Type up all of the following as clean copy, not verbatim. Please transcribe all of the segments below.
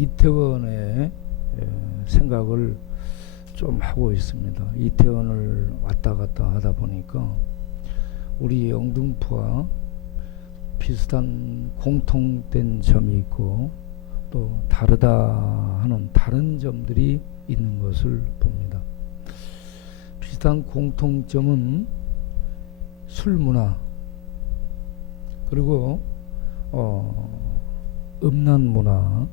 이태원의 생각을 좀 하고 있습니다. 이태원을 왔다 갔다 하다 보니까 우리 영등포와 비슷한 공통된 점이 있고 또 다르다 하는 다른 점들이 있는 것을 봅니다. 비슷한 공통점은 술 문화, 그리고 음란 문화,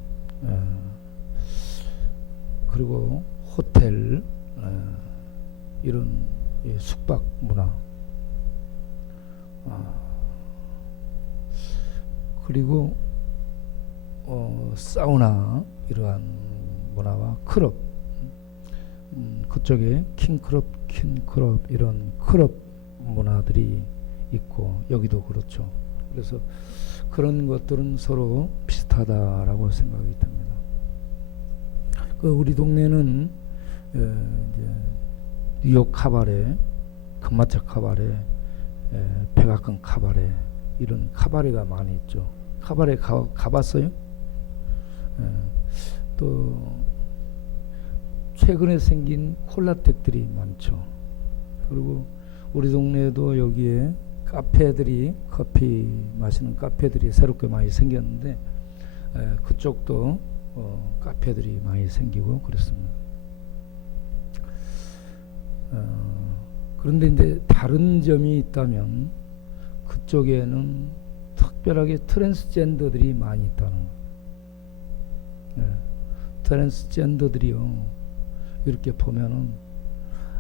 그리고 호텔, 이런 숙박 문화, 그리고 사우나, 이러한 문화와 클럽, 그쪽에 킹클럽, 퀸클럽, 이런 클럽 문화들이 있고 여기도 그렇죠. 그래서 그런 것들은 서로 비슷하다라고 생각이 듭니다. 우리 동네는 이제 뉴욕 카바레, 금마차 카바레, 백악관 카바레, 이런 카바레가 많이 있죠. 카바레 가봤어요? 또 최근에 생긴 콜라텍들이 많죠. 그리고 우리 동네에도 여기에 카페들이, 커피 마시는 카페들이 새롭게 많이 생겼는데 그쪽도 카페들이 많이 생기고 그렇습니다. 그런데 이제 다른 점이 있다면 그쪽에는 특별하게 트랜스젠더들이 많이 있다는 거예요. 트랜스젠더들이요, 이렇게 보면은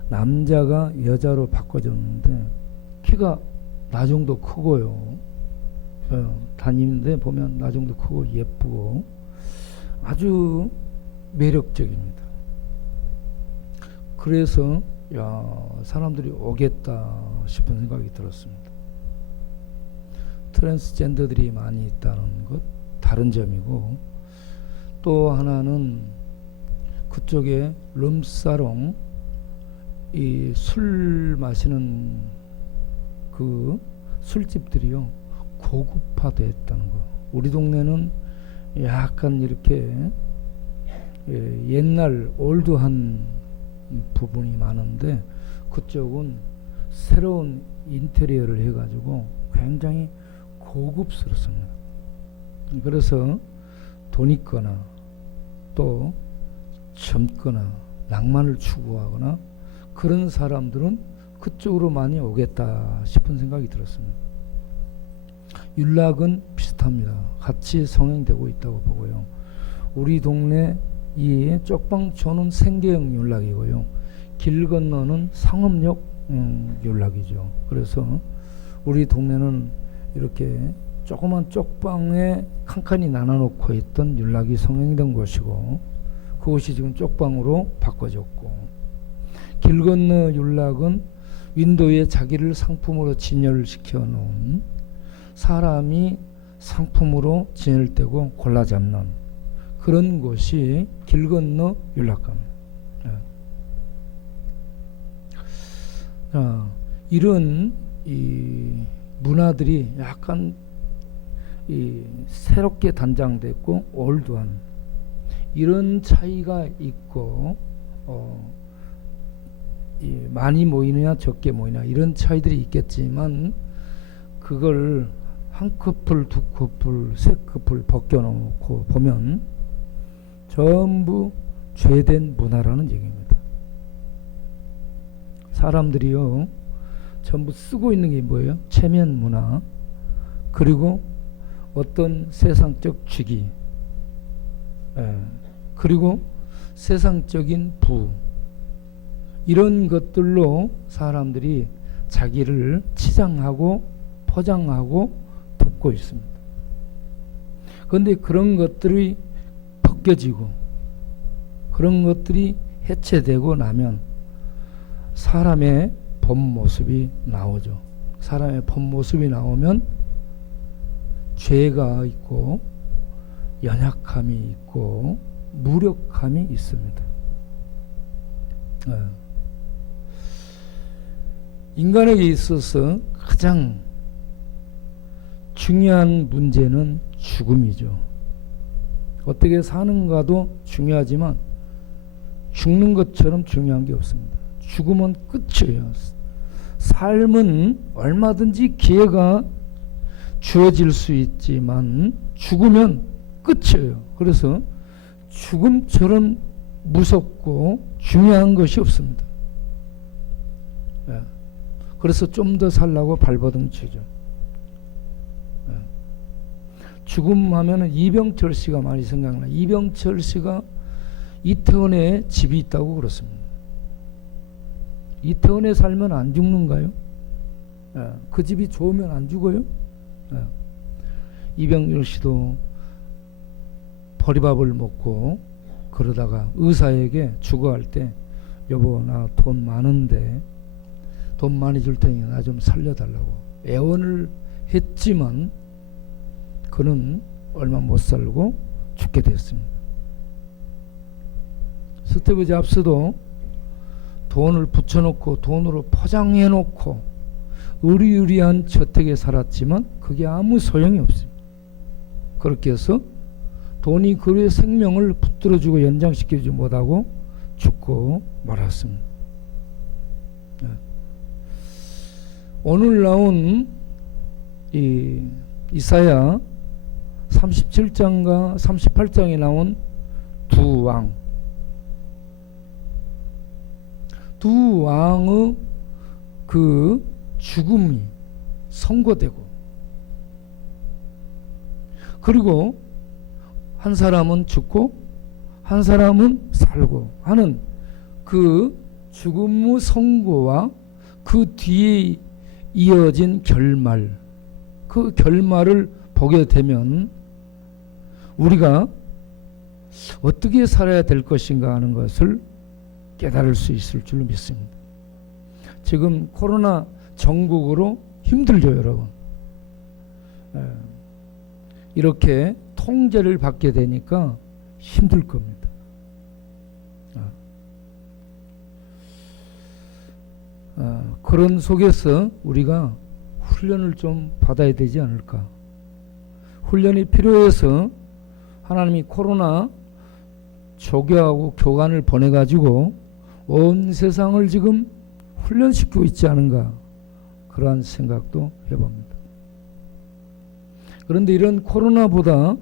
남자가 여자로 바꿔줬는데 키가 나 정도 크고요, 다니는데 보면 나 정도 크고 예쁘고 아주 매력적입니다. 그래서 사람들이 오겠다 싶은 생각이 들었습니다. 트랜스젠더들이 많이 있다는 것 다른 점이고, 또 하나는 그쪽에 룸사롱, 이 술 마시는 그 술집들이요 고급화됐다는 거. 우리 동네는 약간 이렇게 옛날 올드한 부분이 많은데 그쪽은 새로운 인테리어를 해가지고 굉장히 고급스럽습니다. 그래서 돈 있거나 또 젊거나 낭만을 추구하거나 그런 사람들은 그쪽으로 많이 오겠다 싶은 생각이 들었습니다. 윤락은 비슷합니다. 같이 성행되고 있다고 보고요. 우리 동네 이 쪽방촌은 생계형 윤락이고요, 길 건너는 상업역 윤락이죠. 그래서 우리 동네는 이렇게 조그만 쪽방에 칸칸이 나눠놓고 있던 윤락이 성행된 곳이고 그곳이 지금 쪽방으로 바꿔졌고, 길 건너 윤락은 윈도우에 자기를 상품으로 진열시켜 놓은, 사람이 상품으로 진열되고 골라 잡는 그런 곳이 길 건너 윤락가입니다. 이런 이 문화들이 약간 새롭게 단장됐고 올드한 이런 차이가 있고, 많이 모이느냐 적게 모이느냐 이런 차이들이 있겠지만 그걸 한 커플, 두 커플, 세 커플 벗겨놓고 보면 전부 죄된 문화라는 얘기입니다. 사람들이요 전부 쓰고 있는 게 뭐예요? 체면 문화, 그리고 어떤 세상적 주기, 그리고 세상적인 부, 이런 것들로 사람들이 자기를 치장하고 포장하고 덮고 있습니다. 그런데 그런 것들이 벗겨지고 그런 것들이 해체되고 나면 사람의 본 모습이 나오죠. 사람의 본 모습이 나오면 죄가 있고 연약함이 있고 무력함이 있습니다. 인간에게 있어서 가장 중요한 문제는 죽음이죠. 어떻게 사는가도 중요하지만 죽는 것처럼 중요한 게 없습니다. 죽으면 끝이에요. 삶은 얼마든지 기회가 주어질 수 있지만 죽으면 끝이에요. 그래서 죽음처럼 무섭고 중요한 것이 없습니다. 그래서 좀 더 살라고 발버둥 치죠. 죽음 하면은 이병철 씨가 많이 생각나. 이병철 씨가 이태원에 집이 있다고 그렇습니다. 이태원에 살면 안 죽는가요? 그 집이 좋으면 안 죽어요? 이병철 씨도 보리밥을 먹고 그러다가 의사에게 죽어갈 때 여보 나 돈 많은데 돈 많이 줄 테니 나 좀 살려달라고 애원을 했지만 그는 얼마 못 살고 죽게 됐습니다. 스티브 잡스도 돈을 붙여놓고 돈으로 포장해놓고 의리의리한 저택에 살았지만 그게 아무 소용이 없습니다. 그렇게 해서 돈이 그의 생명을 붙들어주고 연장시키지 못하고 죽고 말았습니다. 오늘 나온 이 이사야 37장과 38장에 나온 두 왕의 그 죽음이 선고되고 그리고 한 사람은 죽고 한 사람은 살고 하는 그 죽음의 선고와 그 뒤에 이어진 결말, 그 결말을 보게 되면 우리가 어떻게 살아야 될 것인가 하는 것을 깨달을 수 있을 줄로 믿습니다. 지금 코로나 전국으로 힘들죠, 여러분. 이렇게 통제를 받게 되니까 힘들 겁니다. 그런 속에서 우리가 훈련을 좀 받아야 되지 않을까. 훈련이 필요해서 하나님이 코로나 조교하고 교관을 보내가지고 온 세상을 지금 훈련시키고 있지 않은가, 그러한 생각도 해봅니다. 그런데 이런 코로나보다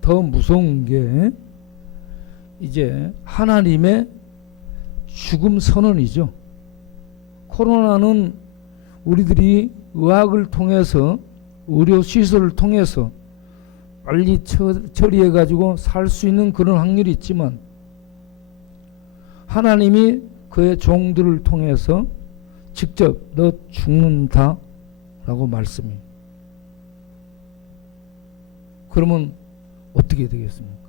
더 무서운 게 이제 하나님의 죽음 선언이죠. 코로나는 우리들이 의학을 통해서 의료시설을 통해서 빨리 처리해가지고 살 수 있는 그런 확률이 있지만 하나님이 그의 종들을 통해서 직접 너 죽는다 라고 말씀이. 그러면 어떻게 되겠습니까?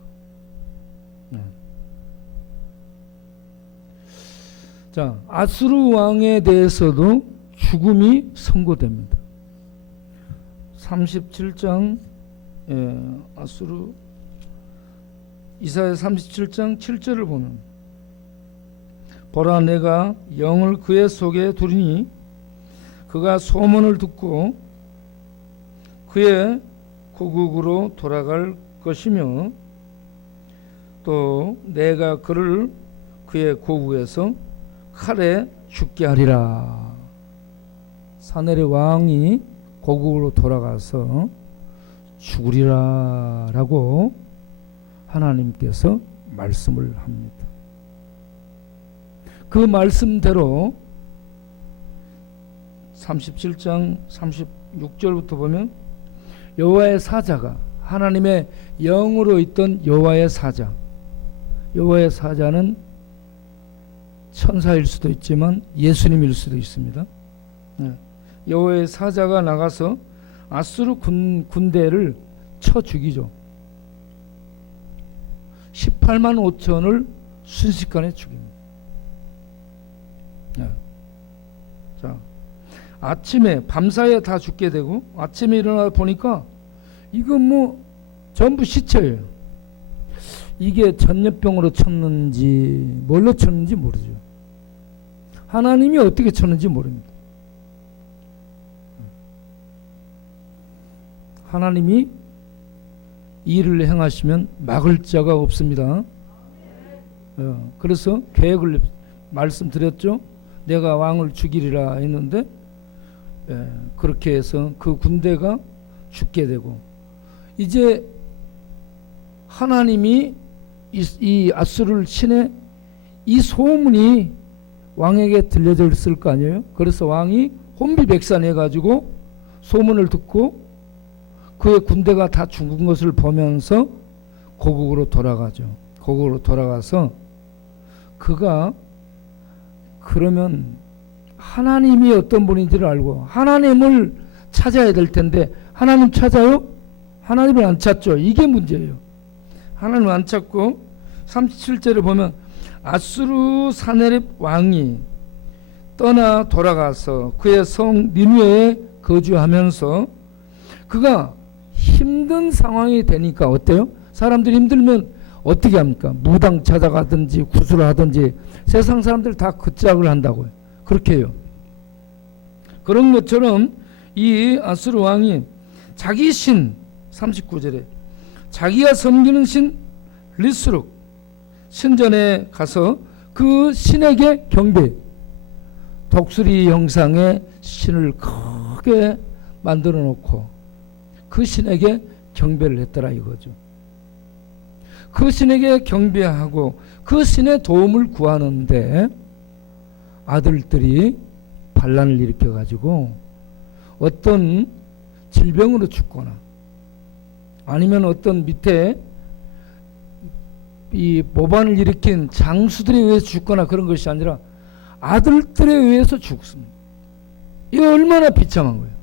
자, 아수르 왕에 대해서도 죽음이 선고됩니다. 37장 아수르 이사야 37장 7절을 보면 보라 내가 영을 그의 속에 두리니 그가 소문을 듣고 그의 고국으로 돌아갈 것이며 또 내가 그를 그의 고국에서 칼에 죽게 하리라. 사내의 왕이 고국으로 돌아가서 죽으리라 라고 하나님께서 말씀을 합니다. 그 말씀대로 37장 36절부터 보면 여호와의 사자가 하나님의 영으로 있던 여호와의 사자, 여호와의 사자는 천사일 수도 있지만 예수님일 수도 있습니다. 여호와의 사자가 나가서 아수르 군대를 쳐 죽이죠. 18만 5천을 순식간에 죽입니다. 자, 아침에 밤사이에 다 죽게 되고 아침에 일어나 보니까 이거 뭐 전부 시체예요. 이게 전염병으로 쳤는지 뭘로 쳤는지 모르죠. 하나님이 어떻게 쳤는지 모릅니다. 하나님이 일을 행하시면 막을 자가 없습니다. 그래서 계획을 말씀드렸죠. 내가 왕을 죽이리라 했는데 그렇게 해서 그 군대가 죽게 되고, 이제 하나님이 이 아수르를 치네, 이 소문이 왕에게 들려졌을 거 아니에요. 그래서 왕이 혼비백산해 가지고 소문을 듣고 그의 군대가 다 죽은 것을 보면서 고국으로 돌아가죠. 고국으로 돌아가서 그가 그러면 하나님이 어떤 분인지를 알고 하나님을 찾아야 될 텐데, 하나님 찾아요? 하나님을 안 찾죠. 이게 문제예요. 하나님을 안 찾고 37절에 보면 아수르 사네립 왕이 떠나 돌아가서 그의 성 니느웨에 거주하면서, 그가 힘든 상황이 되니까 어때요? 사람들이 힘들면 어떻게 합니까? 무당 찾아가든지 구슬을 하든지 세상 사람들 다 그 짝을 한다고요. 그렇게 해요. 그런 것처럼 이 아수르 왕이 자기 신, 39절에 자기가 섬기는 신 리스룩 신전에 가서 그 신에게 경배, 독수리 형상의 신을 크게 만들어 놓고 그 신에게 경배를 했더라 이거죠. 그 신에게 경배하고 그 신의 도움을 구하는데 아들들이 반란을 일으켜 가지고 어떤 질병으로 죽거나 아니면 어떤 밑에 이 모반을 일으킨 장수들에 의해서 죽거나 그런 것이 아니라 아들들에 의해서 죽습니다. 이거 얼마나 비참한 거예요.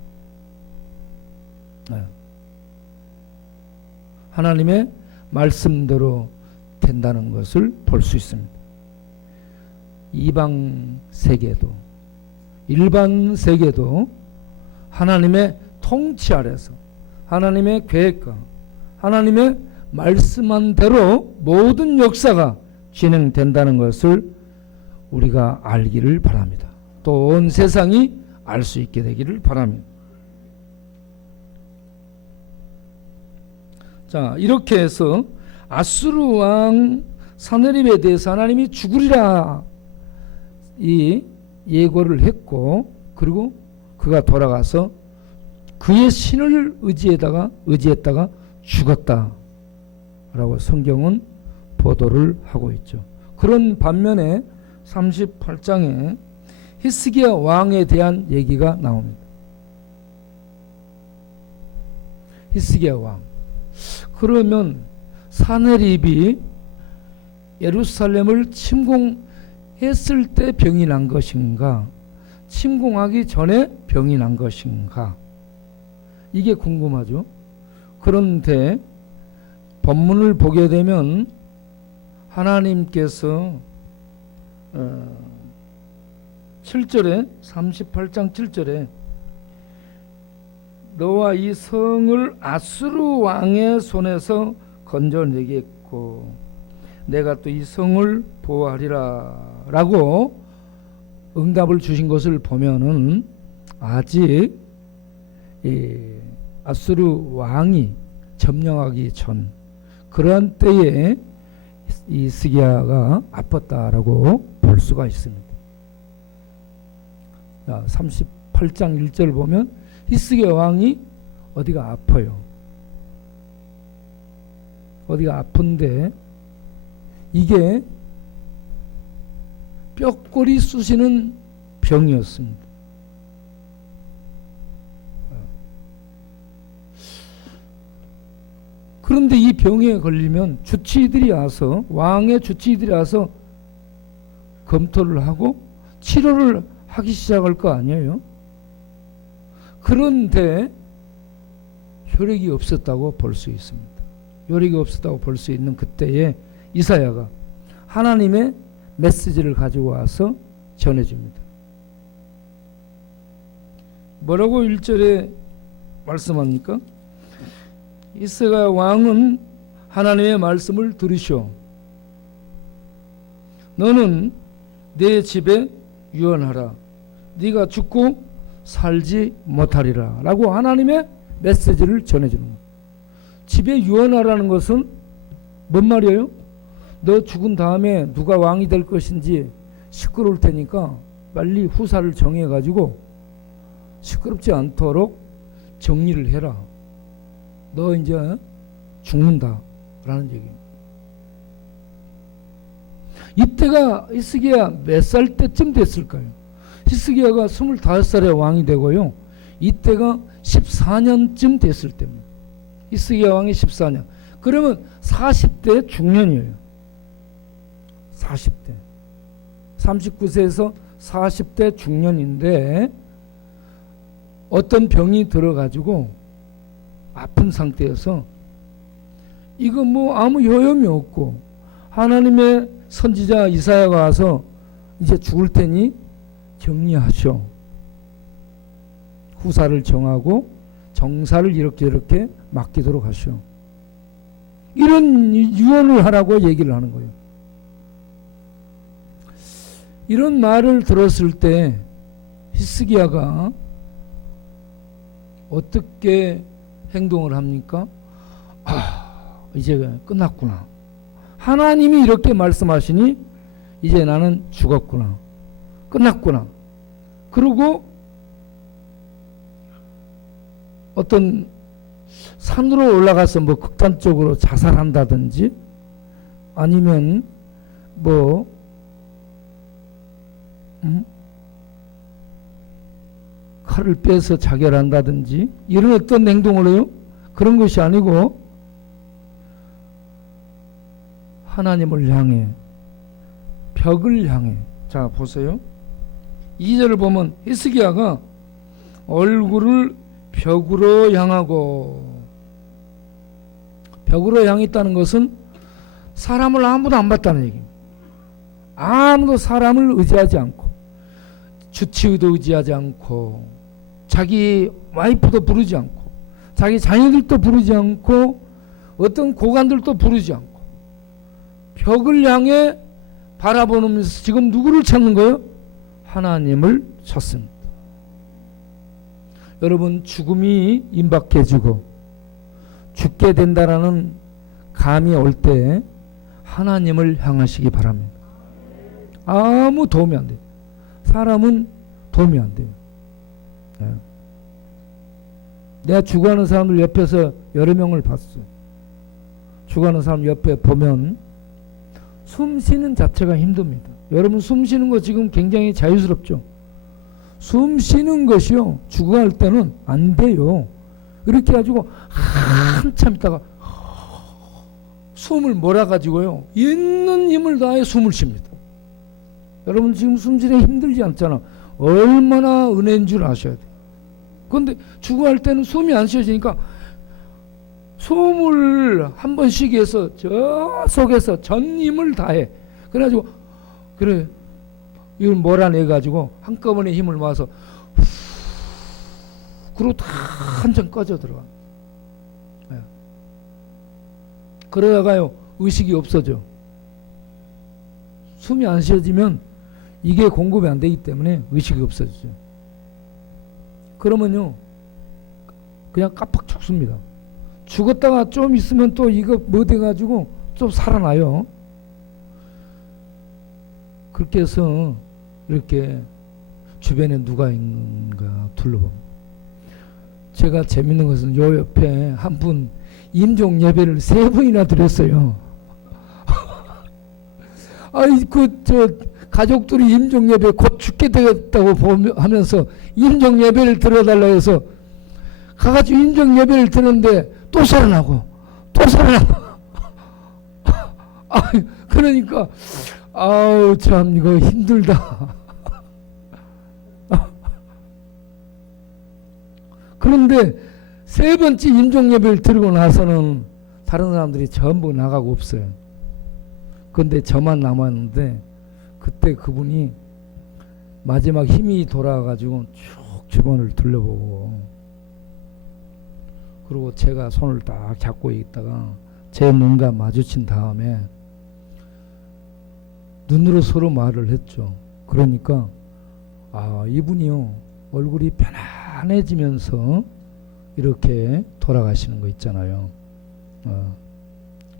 하나님의 말씀대로 된다는 것을 볼 수 있습니다. 이방 세계도 일반 세계도 하나님의 통치 아래서 하나님의 계획과 하나님의 말씀한 대로 모든 역사가 진행된다는 것을 우리가 알기를 바랍니다. 또 온 세상이 알 수 있게 되기를 바랍니다. 자, 이렇게 해서 아수르 왕 사네립에 대해서 하나님이 죽으리라 이 예고를 했고, 그리고 그가 돌아가서 그의 신을 의지했다가 죽었다라고 성경은 보도를 하고 있죠. 그런 반면에 38장에 히스기야 왕에 대한 얘기가 나옵니다. 히스기야 왕. 그러면 사네립이 예루살렘을 침공했을 때 병이 난 것인가, 침공하기 전에 병이 난 것인가, 이게 궁금하죠. 그런데 본문을 보게 되면 하나님께서 7절에 38장 7절에 너와 이 성을 아수르 왕의 손에서 건져내겠고 내가 또 이 성을 보호하리라 라고 응답을 주신 것을 보면은 아직 이 아수르 왕이 점령하기 전 그러한 때에 이 히스기야가 아팠다라고 볼 수가 있습니다. 자, 38장 1절 보면 히스기야 왕이 어디가 아파요. 어디가 아픈데 이게 뼈꼬리 쑤시는 병이었습니다. 그런데 이 병에 걸리면 주치의들이 와서, 왕의 주치의들이 와서 검토를 하고 치료를 하기 시작할 거 아니에요. 그런데 혈액이 없었다고 볼 수 있습니다. 혈액이 없었다고 볼 수 있는 그때에 이사야가 하나님의 메시지를 가지고 와서 전해줍니다. 뭐라고 1절에 말씀합니까? 이스라엘 왕은 하나님의 말씀을 들으시오. 너는 내 집에 유언하라. 네가 죽고 살지 못하리라 라고 하나님의 메시지를 전해주는 거예요. 집에 유언하라는 것은 뭔 말이에요? 너 죽은 다음에 누가 왕이 될 것인지 시끄러울 테니까 빨리 후사를 정해가지고 시끄럽지 않도록 정리를 해라. 너 이제 죽는다 라는 얘기입니다. 이때가 히스기야 몇 살 때쯤 됐을까요? 히스기야가 25살에 왕이 되고요. 이때가 14년쯤 됐을 때입니다. 히스기야 왕이 14년. 그러면 40대 중년이에요. 40대. 39세에서 40대 중년인데 어떤 병이 들어가지고 아픈 상태여서 이거 뭐 아무 효험이 없고 하나님의 선지자 이사야가 와서 이제 죽을 테니 정리하셔. 후사를 정하고 정사를 이렇게 맡기도록 하시오. 이런 유언을 하라고 얘기를 하는 거예요. 이런 말을 들었을 때 히스기야가 어떻게 행동을 합니까? 이제 끝났구나. 하나님이 이렇게 말씀하시니 이제 나는 죽었구나. 끝났구나. 그리고 어떤 산으로 올라가서 뭐 극단적으로 자살한다든지 아니면 뭐 칼을 빼서 자결한다든지 이런 어떤 행동을 해요? 그런 것이 아니고 하나님을 향해 벽을 향해. 자 보세요. 2절을 보면 히스기야가 얼굴을 벽으로 향하고, 벽으로 향했다는 것은 사람을 아무도 안 봤다는 얘기입니다. 아무도 사람을 의지하지 않고 주치의도 의지하지 않고 자기 와이프도 부르지 않고 자기 자녀들도 부르지 않고 어떤 고관들도 부르지 않고 벽을 향해 바라보면서 지금 누구를 찾는 거예요? 하나님을 찾습니다. 여러분, 죽음이 임박해지고 죽게 된다라는 감이 올 때 하나님을 향하시기 바랍니다. 아무 도움이 안 돼요. 사람은 도움이 안 돼요. 네. 내가 죽어가는 사람들 옆에서 여러 명을 봤어. 죽어가는 사람 옆에 보면 숨 쉬는 자체가 힘듭니다. 여러분, 숨 쉬는 거 지금 굉장히 자유스럽죠? 숨 쉬는 것이요, 죽어갈 때는 안 돼요. 이렇게 해가지고 한참 있다가 숨을 몰아가지고요, 있는 힘을 다해 숨을 쉽니다. 여러분, 지금 숨 쉬는 게 힘들지 않잖아. 얼마나 은혜인 줄 아셔야 돼요. 그런데 죽어갈 때는 숨이 안 쉬어지니까 숨을 한 번 쉬게 해서 저 속에서 전 힘을 다해. 그래가지고 그래 이걸 몰아내가지고 한꺼번에 힘을 모아서 그리고 다 한참 꺼져 들어가. 네. 그러다가요 의식이 없어져. 숨이 안 쉬어지면 이게 공급이 안 되기 때문에 의식이 없어지죠. 그러면요 그냥 깜빡 죽습니다. 죽었다가 좀 있으면 또 이거 뭐 돼가지고 좀 살아나요. 그렇게 해서 이렇게 주변에 누가 있는가 둘러봅니다. 제가 재밌는 것은 요 옆에 한 분 임종 예배를 3번이나 드렸어요. 아이 저 가족들이 임종 예배 곧 죽게 되겠다고 하면서 임종 예배를 드려달라 해서 가가지고 임종 예배를 드렸는데 또 살아나고 또 살아나고 그러니까 아우 참 이거 힘들다. 그런데 3번째 임종 예배를 드리고 나서는 다른 사람들이 전부 나가고 없어요. 그런데 저만 남았는데 그때 그분이 마지막 힘이 돌아가지고 쭉 주변을 둘러보고 그리고 제가 손을 딱 잡고 있다가 제 눈과 마주친 다음에 눈으로 서로 말을 했죠. 그러니까 이분이요 얼굴이 편안해지면서 이렇게 돌아가시는 거 있잖아요.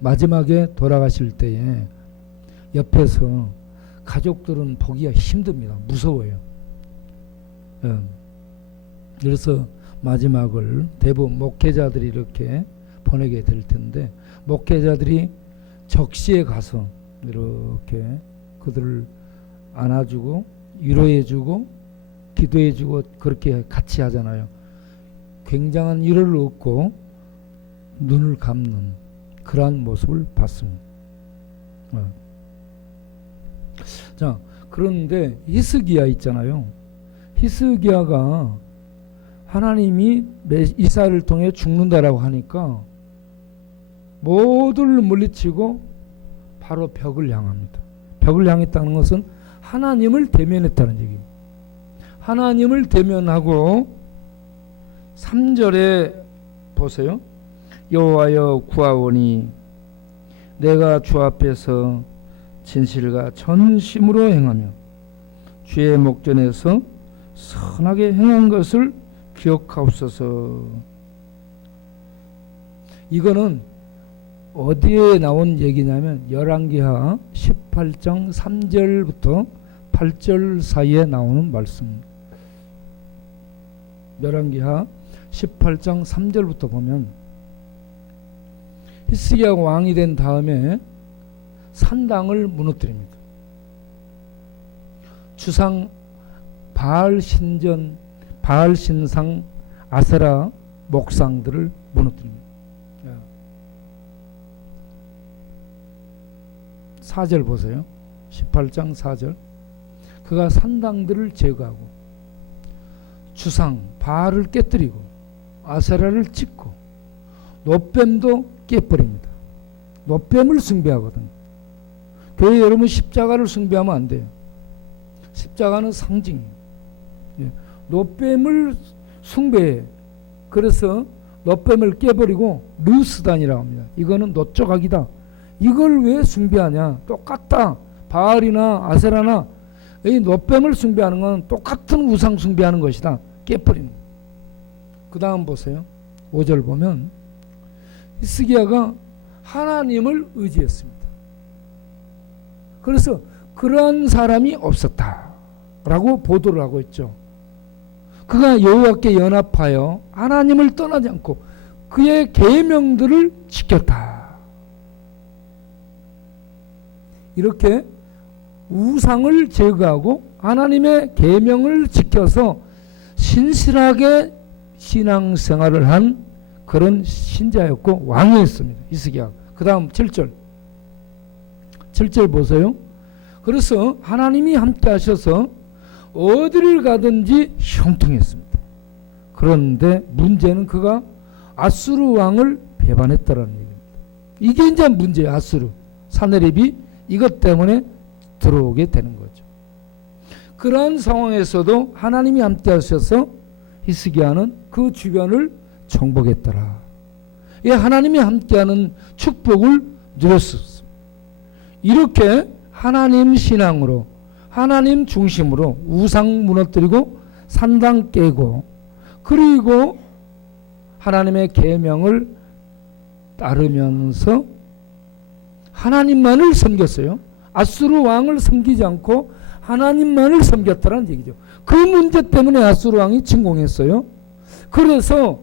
마지막에 돌아가실 때에 옆에서 가족들은 보기가 힘듭니다. 무서워요. 그래서 마지막을 대부분 목회자들이 이렇게 보내게 될 텐데, 목회자들이 적시에 가서 이렇게 그들을 안아주고 위로해주고 기도해주고 그렇게 같이 하잖아요. 굉장한 위로를 얻고 눈을 감는 그러한 모습을 봤습니다. 자, 그런데 히스기야 있잖아요. 히스기야가 하나님이 이사야를 통해 죽는다라고 하니까 모두를 물리치고 바로 벽을 향합니다. 벽을 향했다는 것은 하나님을 대면했다는 얘기입니다. 하나님을 대면하고 3절에 보세요. 여호와여 구하오니 내가 주 앞에서 진실과 전심으로 행하며 주의 목전에서 선하게 행한 것을 기억하옵소서. 이거는 어디에 나온 얘기냐면 열왕기하 18장 3절부터 8절 사이에 나오는 말씀입니다. 열왕기하 18장 3절부터 보면 히스기야가 왕이 된 다음에 산당을 무너뜨립니다. 주상 바알 신전, 바알 신상, 아세라 목상들을 무너뜨립니다. 4절 보세요. 18장 4절. 그가 산당들을 제거하고 주상 바알을 깨뜨리고 아세라를 찍고 노뱀도 깨버립니다. 노뱀을 숭배하거든요. 교회 여러분 십자가를 숭배하면 안 돼요. 십자가는 상징이에요. 노뱀을 숭배해. 그래서 노뱀을 깨버리고 르스단이라고 합니다. 이거는 노조각이다. 이걸 왜 숭배하냐? 똑같다. 바알이나 아세라나 이 노뱀을 숭배하는 건 똑같은 우상 숭배하는 것이다. 깨버리는. 그 다음 보세요. 5절 보면 히스기야가 하나님을 의지했습니다. 그래서 그러한 사람이 없었다라고 보도를 하고 있죠. 그가 여호와께 연합하여 하나님을 떠나지 않고 그의 계명들을 지켰다. 이렇게 우상을 제거하고 하나님의 계명을 지켜서 신실하게 신앙생활을 한 그런 신자였고 왕이었습니다. 히스기야. 그 다음 7절. 7절 보세요. 그래서 하나님이 함께 하셔서 어디를 가든지 형통했습니다. 그런데 문제는 그가 아수르 왕을 배반했다라는 얘기입니다. 이게 이제 문제예요. 아수르. 사네립이 이것 때문에 들어오게 되는 거죠. 그런 상황에서도 하나님이 함께 하셔서 히스기야는 그 주변을 정복했더라. 이 하나님이 함께하는 축복을 누렸었습니다. 이렇게 하나님 신앙으로 하나님 중심으로 우상 무너뜨리고 산당 깨고 그리고 하나님의 계명을 따르면서 하나님만을 섬겼어요. 아수르 왕을 섬기지 않고 하나님만을 섬겼다는 얘기죠. 그 문제 때문에 아수르 왕이 침공했어요. 그래서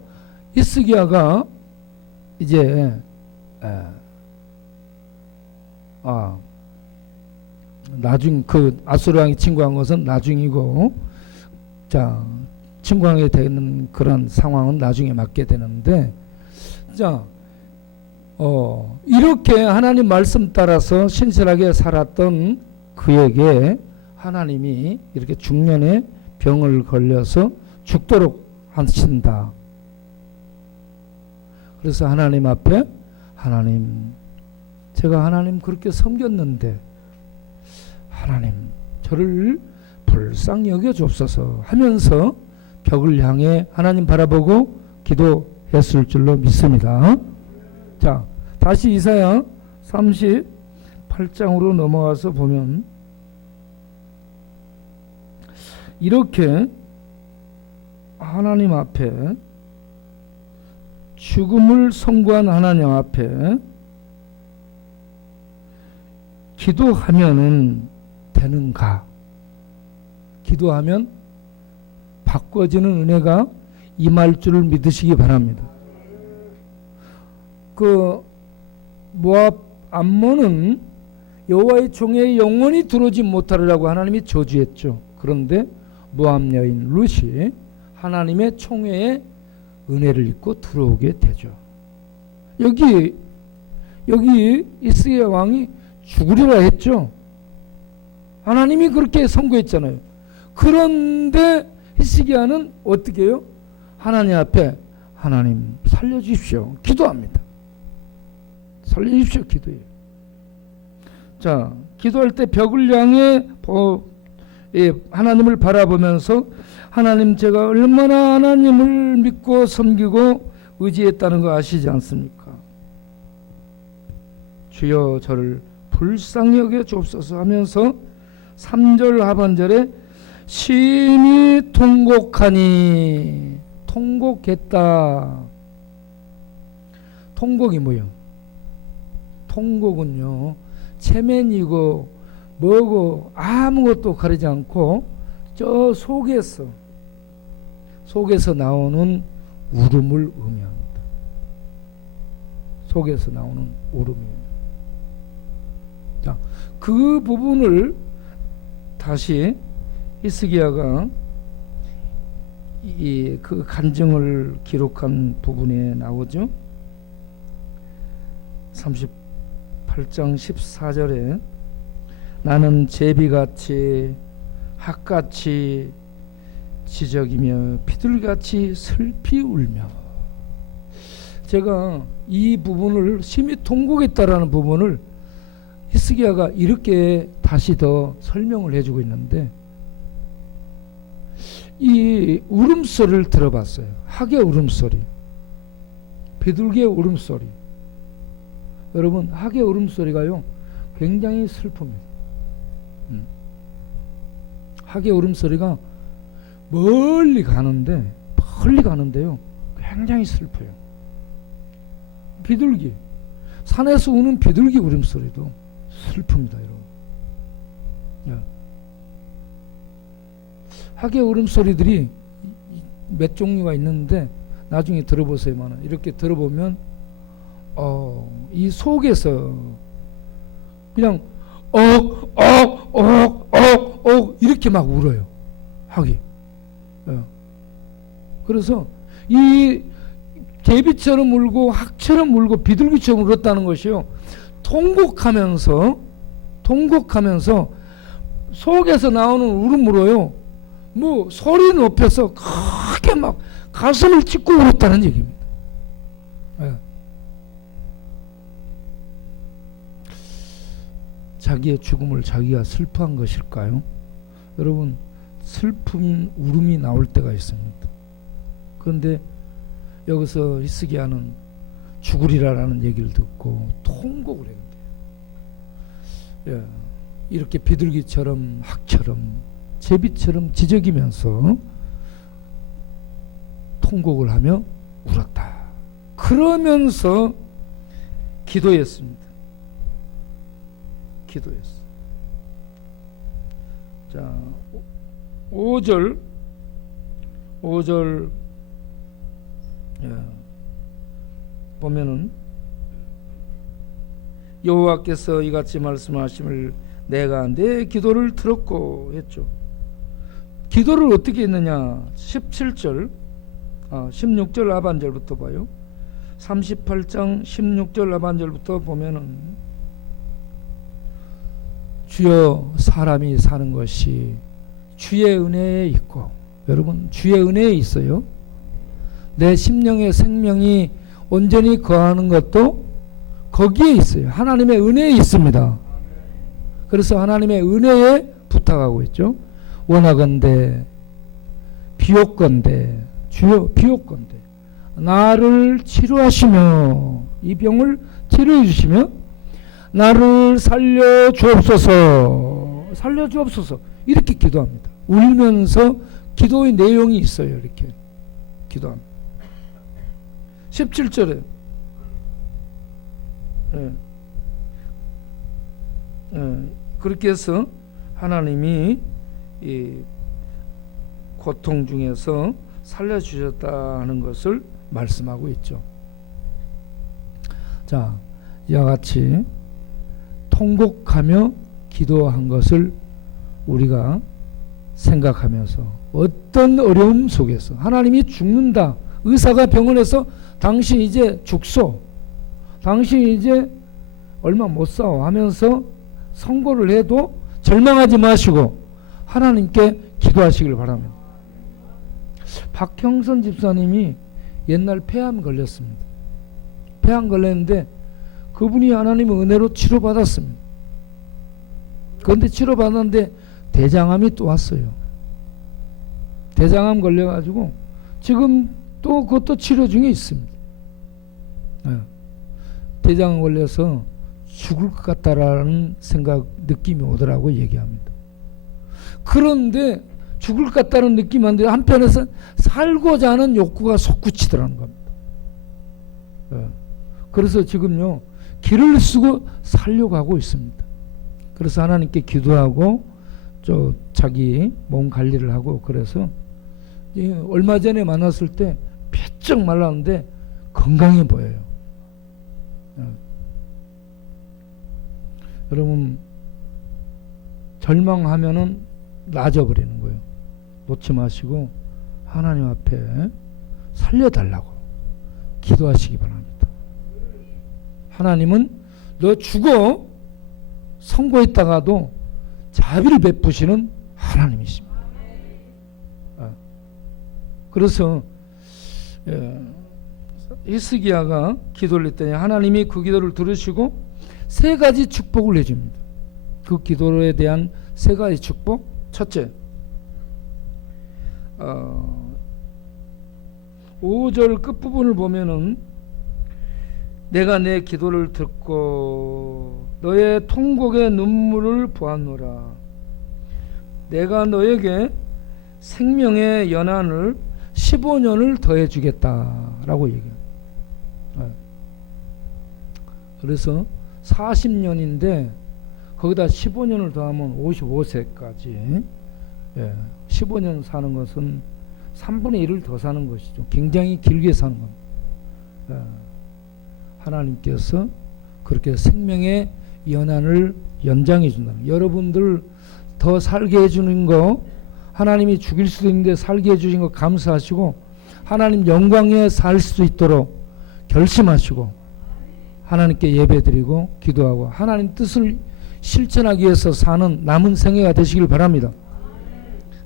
히스기야가 이제 나중 그 아수르 왕이 침공한 것은 나중이고, 자 침공하게 되는 그런 상황은 나중에 맞게 되는데, 자 이렇게 하나님 말씀 따라서 신실하게 살았던 그에게 하나님이 이렇게 중년에 병을 걸려서 죽도록 하신다. 그래서 하나님 앞에 하나님, 제가 하나님 그렇게 섬겼는데 하나님 저를 불쌍히 여겨 주옵소서 하면서 벽을 향해 하나님 바라보고 기도했을 줄로 믿습니다. 자, 다시 이사야 38장으로 넘어가서 보면 이렇게 하나님 앞에 죽음을 선고한 하나님 앞에 기도하면은 되는가? 기도하면 바꿔지는 은혜가 임할 줄을 믿으시기 바랍니다. 그 모압 암몬은 여호와의 종에 영원히 들어오지 못하리라고 하나님이 저주했죠. 그런데 모압 여인 룻이 하나님의 총회에 은혜를 입고 들어오게 되죠. 여기 히스기야 왕이 죽으리라 했죠. 하나님이 그렇게 선고했잖아요. 그런데 히스기야는 어떻게 해요? 하나님 앞에 하나님 살려주십시오. 기도합니다. 살려주십시오. 기도해요. 자, 기도할 때 벽을 향해 하나님을 바라보면서 하나님, 제가 얼마나 하나님을 믿고 섬기고 의지했다는 거 아시지 않습니까? 주여 저를 불쌍히 여겨 주옵소서 하면서 3절 하반절에 심히 통곡하니, 통곡했다. 통곡이 뭐예요? 통곡은요, 체면이고 뭐고 아무것도 가리지 않고 저 속에서 나오는 울음을 의미합니다. 속에서 나오는 울음이에요. 자, 그 부분을 다시 히스기야가 그 간증을 기록한 부분에 나오죠. 38장 14절에 나는 제비같이 학같이 지적이며 비둘기같이 슬피 울며, 제가 이 부분을 심히 통곡했다라는 부분을 히스기야가 이렇게 다시 더 설명을 해주고 있는데, 이 울음소리를 들어봤어요. 학의 울음소리, 비둘기의 울음소리. 여러분, 학의 울음소리가요 굉장히 슬픕니다. 학의 울음소리가 멀리 가는데요 굉장히 슬퍼요. 비둘기, 산에서 우는 비둘기 울음소리도 슬픕니다, 여러분. 학의 울음소리들이 몇 종류가 있는데 나중에 들어보세요. 이렇게 들어보면 이 속에서 그냥 이렇게 막 울어요, 학이. 그래서 이 제비처럼 울고 학처럼 울고 비둘기처럼 울었다는 것이요, 통곡하면서 속에서 나오는 울음으로요, 뭐 소리 높여서 크게 막 가슴을 찢고 울었다는 얘기입니다. 자기의 죽음을 자기가 슬퍼한 것일까요? 여러분, 슬픔 울음이 나올 때가 있습니다. 그런데 여기서 히스기야는 죽으리라라는 얘기를 듣고 통곡을 했는데, 이렇게 비둘기처럼 학처럼 제비처럼 지저귀면서 통곡을 하며 울었다. 그러면서 기도했습니다. 자, 5절 보면은 여호와께서 이같이 말씀하심을 내가 내 기도를 들었고 했죠. 기도를 어떻게 했느냐? 17절 16절 하반절부터 봐요. 38장 16절 하반절부터 보면은 주여 사람이 사는 것이 주의 은혜에 있고, 여러분 주의 은혜에 있어요. 내 심령의 생명이 온전히 거하는 것도 거기에 있어요. 하나님의 은혜에 있습니다. 그래서 하나님의 은혜에 부탁하고 있죠. 원하건대 비옵건대 주여 비옵건대 나를 치료하시며, 이 병을 치료해 주시며 나를 살려주옵소서 이렇게 기도합니다. 울면서 기도의 내용이 있어요. 이렇게 기도합니다. 17절에 그렇게 해서 하나님이 이 고통 중에서 살려주셨다는 것을 말씀하고 있죠. 자, 이와 같이 통곡하며 기도한 것을 우리가 생각하면서 어떤 어려움 속에서 하나님이 죽는다, 의사가 병원에서 당신 이제 죽소, 당신 이제 얼마 못 싸워 하면서 선고를 해도 절망하지 마시고 하나님께 기도하시길 바랍니다. 박형선 집사님이 옛날 폐암 걸렸습니다. 폐암 걸렸는데 그분이 하나님의 은혜로 치료받았습니다. 그런데 치료받았는데 대장암이 또 왔어요. 대장암 걸려가지고 지금 또 그것도 치료 중에 있습니다. 대장암 걸려서 죽을 것 같다라는 느낌이 오더라고 얘기합니다. 그런데 죽을 것 같다는 느낌이 안 돼요. 한편에서 살고자 하는 욕구가 솟구치더라는 겁니다. 그래서 지금요 길을 쓰고 살려고 하고 있습니다. 그래서 하나님께 기도하고 자기 몸 관리를 하고, 그래서 얼마 전에 만났을 때 펴쩍 말랐는데 건강해 보여요. 여러분, 절망하면은 나아져버리는 거예요. 놓지 마시고 하나님 앞에 살려달라고 기도하시기 바랍니다. 하나님은 너 죽어 선고했다가도 자비를 베푸시는 하나님이십니다. 그래서 히스기야가 기도를 했더니 하나님이 그 기도를 들으시고 세 가지 축복을 해줍니다. 그 기도에 대한 세 가지 축복. 첫째, 5절 끝부분을 보면은 내가 내 기도를 듣고 너의 통곡의 눈물을 보았노라. 내가 너에게 생명의 연한을 15년을 더해 주겠다라고 얘기해요. 그래서 40년인데 거기다 15년을 더하면 55세까지 15년 사는 것은 3분의 1을 더 사는 것이죠. 굉장히 길게 사는 겁니다. 하나님께서 그렇게 생명의 연한을 연장해 준다는, 여러분들 더 살게 해주는 거, 하나님이 죽일 수도 있는데 살게 해주신 거 감사하시고 하나님 영광에 살 수 있도록 결심하시고 하나님께 예배드리고 기도하고 하나님 뜻을 실천하기 위해서 사는 남은 생애가 되시길 바랍니다.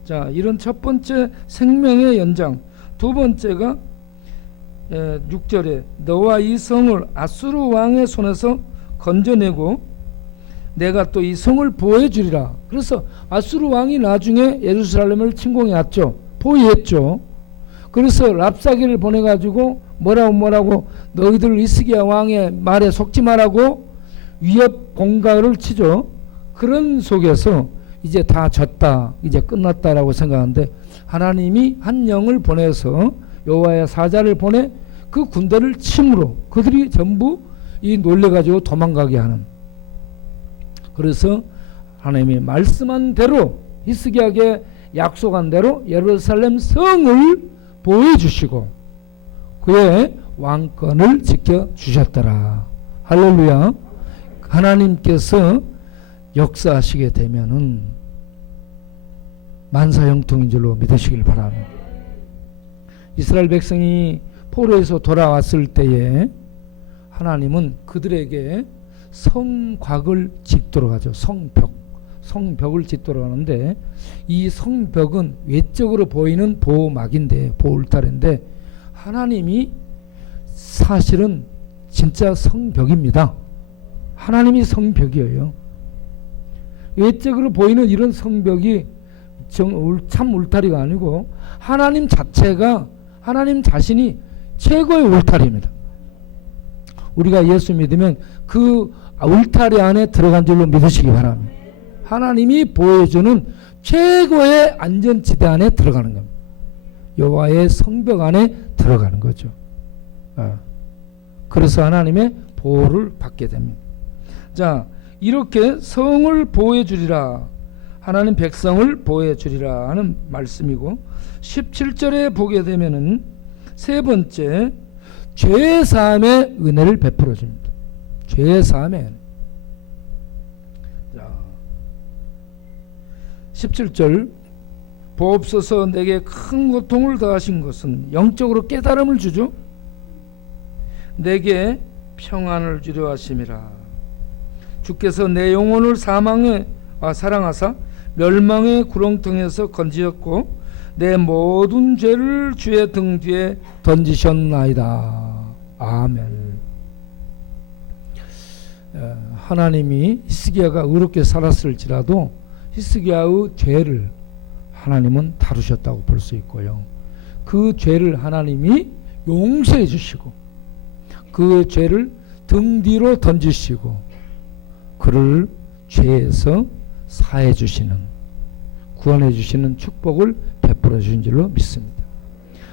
자, 이런 첫 번째 생명의 연장. 두 번째가 6절에 너와 이 성을 아수르 왕의 손에서 건져내고 내가 또 이 성을 보호해 주리라. 그래서 아수르 왕이 나중에 예루살렘을 침공해 왔죠. 포위했죠. 그래서 랍사기를 보내가지고 뭐라고 너희들 히스기야 왕의 말에 속지 말라고 위협 공갈을 치죠. 그런 속에서 이제 다 졌다, 이제 끝났다라고 생각하는데 하나님이 한 영을 보내서 여호와의 사자를 보내 그 군대를 침으로 그들이 전부 이 놀래가지고 도망가게 하는. 그래서 하나님이 말씀한 대로 히스기야에게 약속한 대로 예루살렘 성을 보호해 주시고 그의 왕권을 지켜주셨더라. 할렐루야. 하나님께서 역사하시게 되면은 만사형통인 줄로 믿으시길 바랍니다. 이스라엘 백성이 포로에서 돌아왔을 때에 하나님은 그들에게 성곽을 짓도록 하죠. 성벽을 짓도록 하는데 이 성벽은 외적으로 보이는 보호막인데, 보호울타리인데 하나님이 사실은 진짜 성벽입니다. 하나님이 성벽이에요. 외적으로 보이는 이런 성벽이 참 울타리가 아니고 하나님 자체가, 하나님 자신이 최고의 울타리입니다. 우리가 예수 믿으면 그 울타리 안에 들어간 줄로 믿으시기 바랍니다. 하나님이 보여주는 최고의 안전지대 안에 들어가는 겁니다. 여호와의 성벽 안에 들어가는 거죠. 그래서 하나님의 보호를 받게 됩니다. 자, 이렇게 성을 보호해 주리라, 하나님 백성을 보호해 주리라 하는 말씀이고, 17절에 보게 되면은 세 번째, 죄사함의 은혜를 베풀어 줍니다. 죄사함의 은혜. 자, 17절, 보옵소서 내게 큰 고통을 더하신 것은 영적으로 깨달음을 주죠. 내게 평안을 주려 하심이라. 주께서 내 영혼을 사망에 사랑하사 멸망의 구렁텅이에서 건지셨고 내 모든 죄를 주의 등 뒤에 던지셨나이다. 아멘. 하나님이 히스기야가 의롭게 살았을지라도 히스기야의 죄를 하나님은 다루셨다고 볼 수 있고요. 그 죄를 하나님이 용서해 주시고 그 죄를 등 뒤로 던지시고 그를 죄에서 사해 주시는, 구원해 주시는 축복을 베풀어 주신 줄로 믿습니다.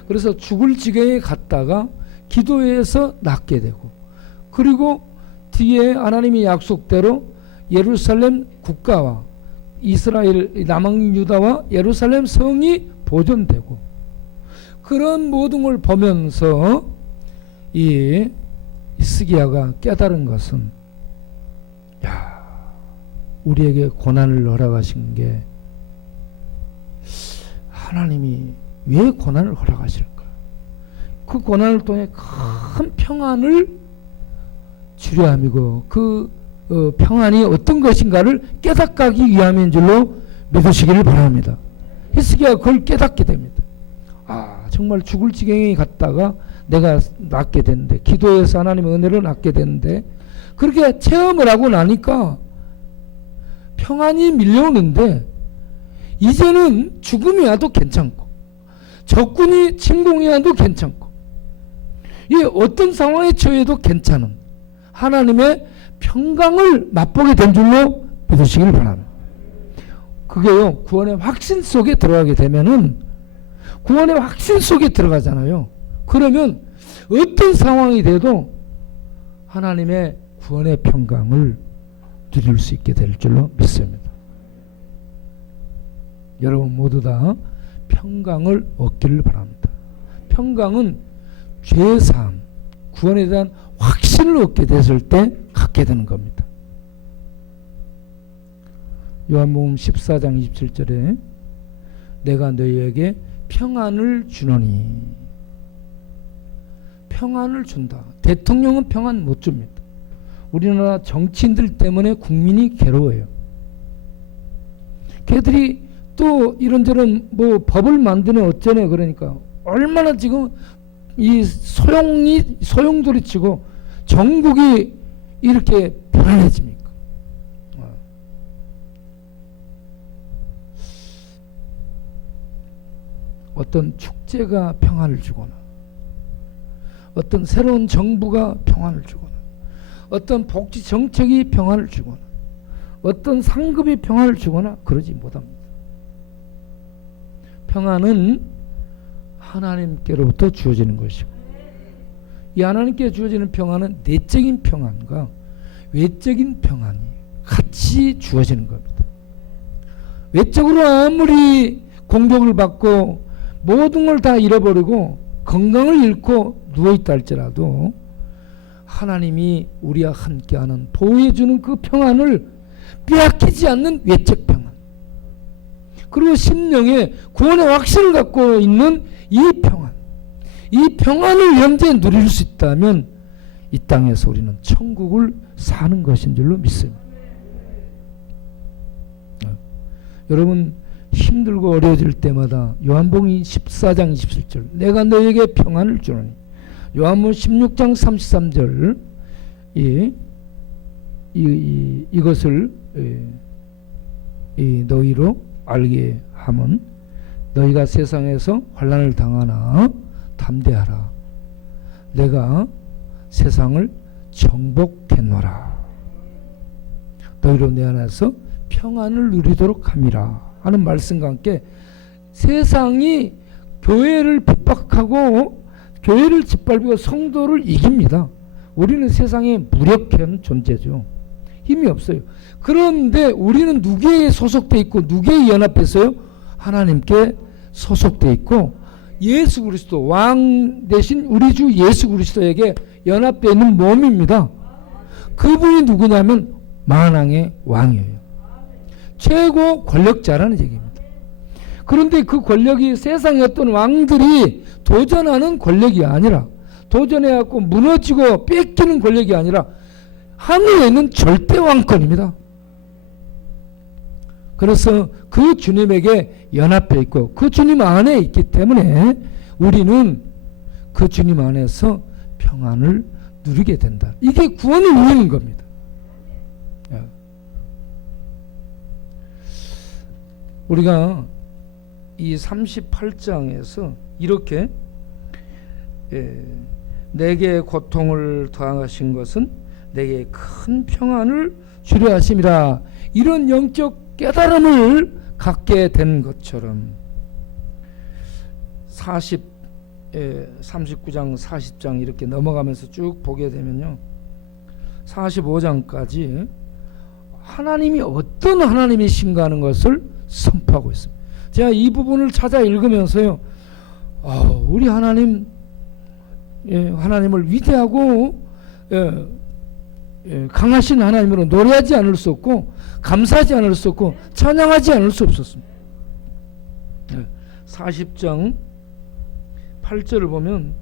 그래서 죽을 지경에 갔다가 기도해서 낫게 되고, 그리고 뒤에 하나님의 약속대로 예루살렘 국가와 이스라엘 남왕 유다와 예루살렘 성이 보존되고, 그런 모든 걸 보면서 이 히스기야가 깨달은 것은, 야, 우리에게 고난을 허락하신 게 하나님이 왜 고난을 허락하실까? 그 고난을 통해 큰 평안을 주려 함이고, 그 평안이 어떤 것인가를 깨닫기 위함인 줄로 믿으시기를 바랍니다. 히스기야가 그걸 깨닫게 됩니다. 아, 정말 죽을 지경에 갔다가 내가 낫게 됐는데, 기도해서 하나님의 은혜로 낫게 됐는데, 그렇게 체험을 하고 나니까 평안이 밀려오는데, 이제는 죽음이 와도 괜찮고 적군이 침공이 와도 괜찮고, 이 어떤 상황에 처해도 괜찮은 하나님의 평강을 맛보게 된 줄로 믿으시길 바랍니다. 그게요, 구원의 확신 속에 들어가게 되면은, 구원의 확신 속에 들어가잖아요. 그러면 어떤 상황이 돼도 하나님의 구원의 평강을 누릴 수 있게 될 줄로 믿습니다. 여러분 모두 다 평강을 얻기를 바랍니다. 평강은 죄사함, 구원에 대한 확신을 얻게 됐을 때 갖게 되는 겁니다. 요한복음 14장 27절에 내가 너희에게 평안을 주노니, 평안을 준다. 대통령은 평안 못 줍니다. 우리나라 정치인들 때문에 국민이 괴로워요. 걔들이 또 이런저런 뭐 법을 만드네 어쩌네, 그러니까 얼마나 지금 이 소용돌이치고 전국이 이렇게 불안해집니까? 어떤 축제가 평안을 주거나, 어떤 새로운 정부가 평안을 주거나, 어떤 복지 정책이 평안을 주거나, 어떤 상급이 평안을 주거나 그러지 못합니다. 평안은 하나님께로부터 주어지는 것이고, 이 하나님께 주어지는 평안은 내적인 평안과 외적인 평안이 같이 주어지는 겁니다. 외적으로 아무리 공격을 받고 모든 걸 다 잃어버리고 건강을 잃고 누워있다 할지라도 하나님이 우리와 함께하는, 보호해주는 그 평안을 빼앗기지 않는 외적 평안, 그리고 심령에 구원의 확신을 갖고 있는 이 평안, 이 평안을 현재 누릴 수 있다면 이 땅에서 우리는 천국을 사는 것인 줄로 믿습니다. 여러분 힘들고 어려워질 때마다 요한복음 14장 27절 내가 너에게 평안을 주노니, 요한복음 16장 33절 이것을 너희로 알게 하면 너희가 세상에서 환난을 당하나 담대하라, 내가 세상을 정복했노라, 너희로 내 안에서 평안을 누리도록 함이라 하는 말씀과 함께 세상이 교회를 핍박하고 교회를 짓밟고 성도를 이깁니다. 우리는 세상에 무력한 존재죠. 힘이 없어요. 그런데 우리는 누구에 소속돼 있고 누구에 연합해서요? 하나님께 소속돼 있고 예수 그리스도 왕 대신 우리 주 예수 그리스도에게 연합되어 있는 몸입니다. 그분이 누구냐면 만왕의 왕이에요. 최고 권력자라는 얘기입니다. 그런데 그 권력이 세상의 어떤 왕들이 도전하는 권력이 아니라 도전해갖고 무너지고 뺏기는 권력이 아니라 하늘에 있는 절대 왕권입니다. 그래서 그 주님에게 연합해 있고 그 주님 안에 있기 때문에 우리는 그 주님 안에서 평안을 누리게 된다. 이게 구원을 이루는 겁니다. 우리가 이 38장에서 이렇게 내게 고통을 더하신 것은 내게 큰 평안을 주려 하심이라, 이런 영적 깨달음을 갖게 된 것처럼 39장 40장 이렇게 넘어가면서 쭉 보게 되면요, 45장까지 하나님이 어떤 하나님이신가 하는 것을 선포하고 있습니다. 제가 이 부분을 찾아 읽으면서요, 우리 하나님, 하나님을 위대하고 강하신 하나님으로 노래하지 않을 수 없고 감사하지 않을 수 없고 찬양하지 않을 수 없었습니다. 40장 8절을 보면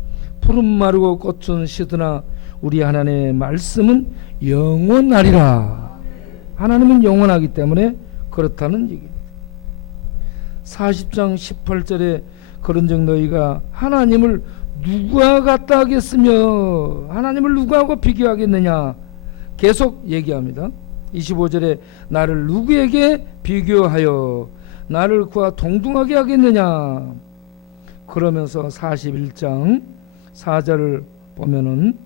푸른 마르고 꽃은 시드나 우리 하나님의 말씀은 영원하리라. 하나님은 영원하기 때문에 그렇다는 얘기입니다. 40장 18절에 그런즉 너희가 하나님을 누구와 같다 하겠으며 하나님을 누구하고 비교하겠느냐 계속 얘기합니다. 25절에 나를 누구에게 비교하여 나를 그와 동등하게 하겠느냐. 그러면서 41장 4절을 보면은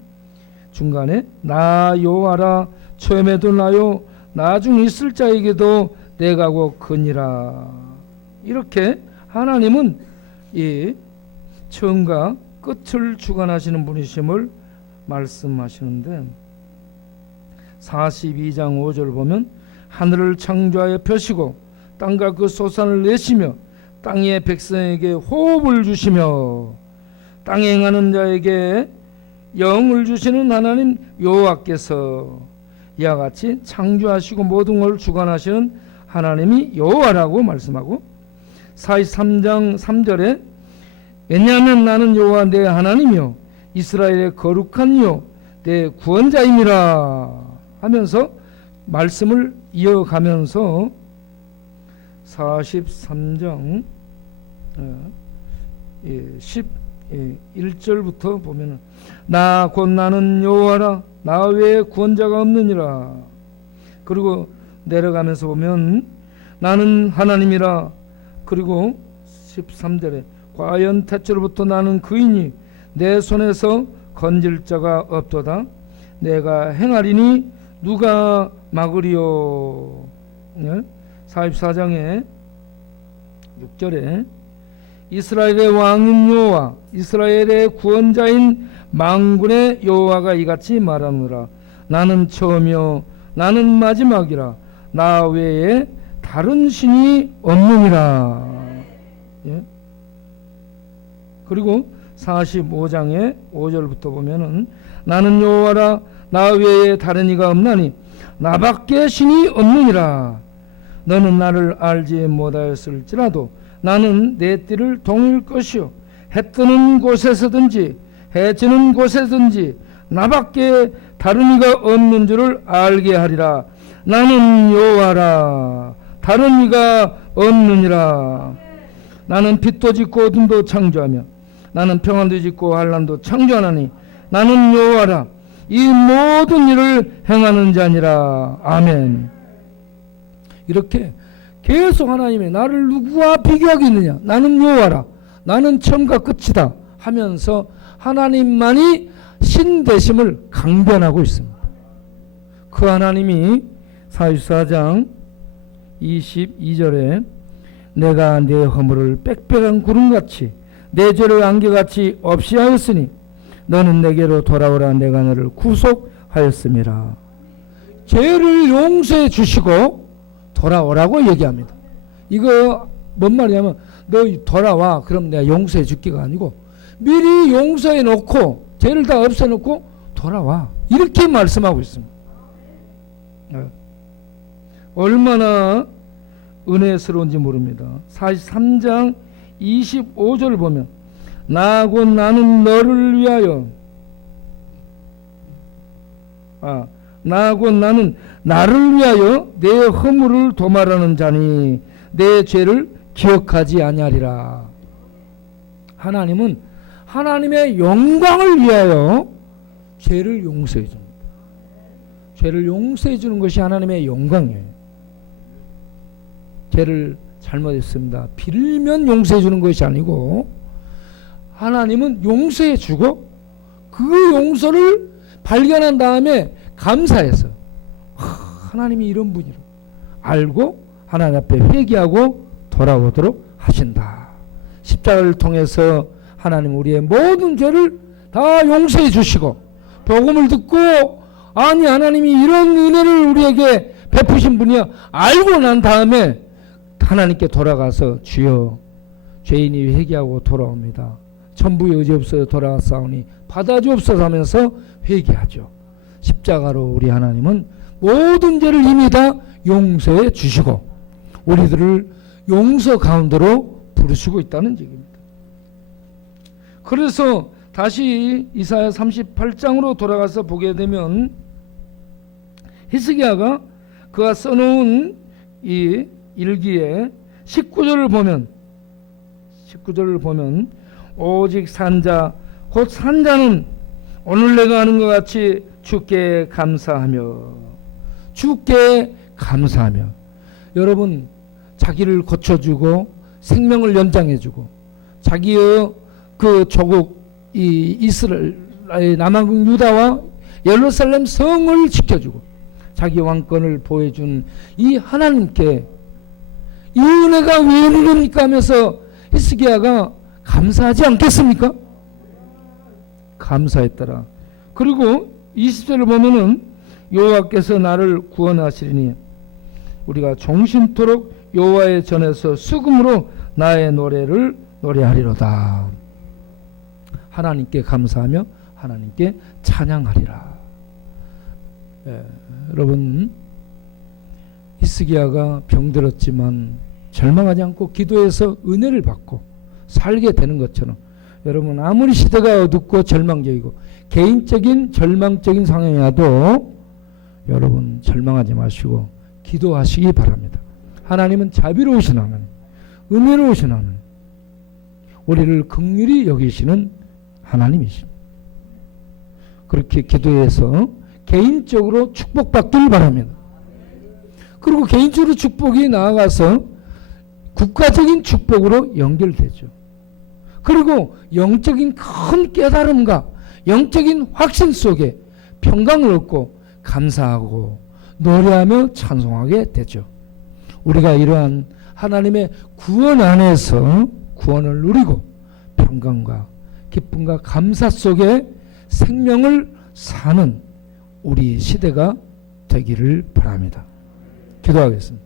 중간에 나 여호와라 처음에도 나요 나중 있을 자에게도 내가 곧 크니라. 이렇게 하나님은 이 처음과 끝을 주관하시는 분이심을 말씀하시는데, 42장 5절을 보면 하늘을 창조하여 펴시고 땅과 그 소산을 내시며 땅의 백성에게 호흡을 주시며 땅에 행하는 자에게 영을 주시는 하나님 여호와께서 이와 같이 창조하시고 모든 걸 주관하시는 하나님이 여호와라고 말씀하고, 43장 3절에 왜냐하면 나는 여호와 내 하나님이요 이스라엘의 거룩한 이요 내 구원자임이라 하면서 말씀을 이어가면서 43장 11절부터 보면 나 곧 나는 여호와라 나 외에 구원자가 없느니라. 그리고 내려가면서 보면 나는 하나님이라. 그리고 13절에 과연 태초로부터 나는 그이니 내 손에서 건질 자가 없도다. 내가 행하리니 누가 막으리요. 44장에 6절에 이스라엘의 왕인 여호와 이스라엘의 구원자인 만군의 여호와가 이같이 말하노라. 나는 처음이요 나는 마지막이라 나 외에 다른 신이 없느니라. 그리고 45장의 5절부터 보면은 나는 여호와라 나 외에 다른 이가 없나니 나밖에 신이 없느니라. 너는 나를 알지 못하였을지라도 나는 내 띠를 동일 것이요 해 뜨는 곳에서든지 해 지는 곳에든지 나밖에 다른 이가 없는 줄을 알게 하리라. 나는 여호와라 다른 이가 없느니라. 나는 빛도 짓고 어둠도 창조하며 나는 평안도 짓고 환난도 창조하나니 나는 여호와라 이 모든 일을 행하는 자니라. 아멘. 이렇게 계속 하나님이 나를 누구와 비교하겠느냐 나는 여호와라 나는 처음과 끝이다 하면서 하나님만이 신 되심을 강변하고 있습니다. 그 하나님이 44장 22절에 내가 내 허물을 빽빽한 구름같이 내 죄를 안개같이 없이 하였으니 너는 내게로 돌아오라. 내가 너를 구속하였음이라. 죄를 용서해 주시고 돌아오라고 얘기합니다. 이거 뭔 말이냐면 너 돌아와 그럼 내가 용서해 줄게가 아니고 미리 용서해 놓고 죄를 다 없애 놓고 돌아와 이렇게 말씀하고 있습니다. 얼마나 은혜스러운지 모릅니다. 43장 25절 보면 나 곧 나는 너를 위하여 나 곧 나는 나를 위하여 내 허물을 도말하는 자니 내 죄를 기억하지 아니하리라. 하나님은 하나님의 영광을 위하여 죄를 용서해 줍니다. 죄를 용서해 주는 것이 하나님의 영광이에요. 죄를 잘못했습니다. 빌면 용서해 주는 것이 아니고 하나님은 용서해 주고 그 용서를 발견한 다음에 감사해서 하나님이 이런 분이라 알고 하나님 앞에 회개하고 돌아오도록 하신다. 십자가를 통해서 하나님 우리의 모든 죄를 다 용서해 주시고 복음을 듣고 아니 하나님이 이런 은혜를 우리에게 베푸신 분이야 알고 난 다음에 하나님께 돌아가서 주여 죄인이 회개하고 돌아옵니다. 천부의 의지 없어 돌아왔사오니 받아주옵소서 하면서 회개하죠. 십자가로 우리 하나님은 모든 죄를 이미 다 용서해 주시고 우리들을 용서 가운데로 부르시고 있다는 얘기입니다. 그래서 다시 이사야 38장으로 돌아가서 보게 되면 히스기야가 그가 써놓은 이 일기에 19절을 보면 오직 산자 곧 산자는 오늘 내가 하는 것 같이 주께 감사하며 여러분 자기를 고쳐주고 생명을 연장해주고 자기의 그 조국 이 이스라엘 남왕국 유다와 예루살렘 성을 지켜주고 자기 왕권을 보여준 이 하나님께 이 은혜가 왜 이러니까 하면서 히스기야가 감사하지 않겠습니까? 감사했더라. 그리고 20절을 보면은 여호와께서 나를 구원하시리니 우리가 종신토록 여호와의 전에서 수금으로 나의 노래를 노래하리로다. 하나님께 감사하며 하나님께 찬양하리라. 여러분 히스기야가 병들었지만 절망하지 않고 기도해서 은혜를 받고 살게 되는 것처럼 여러분 아무리 시대가 어둡고 절망적이고 개인적인 절망적인 상황이라도 여러분 절망하지 마시고 기도하시기 바랍니다. 하나님은 자비로우신 하나님, 은혜로우신 하나님, 우리를 긍휼히 여기시는 하나님이십니다. 그렇게 기도해서 개인적으로 축복받길 바랍니다. 그리고 개인적으로 축복이 나아가서 국가적인 축복으로 연결되죠. 그리고 영적인 큰 깨달음과 영적인 확신 속에 평강을 얻고 감사하고 노래하며 찬송하게 되죠. 우리가 이러한 하나님의 구원 안에서 구원을 누리고 평강과 기쁨과 감사 속에 생명을 사는 우리 시대가 되기를 바랍니다. 기도하겠습니다.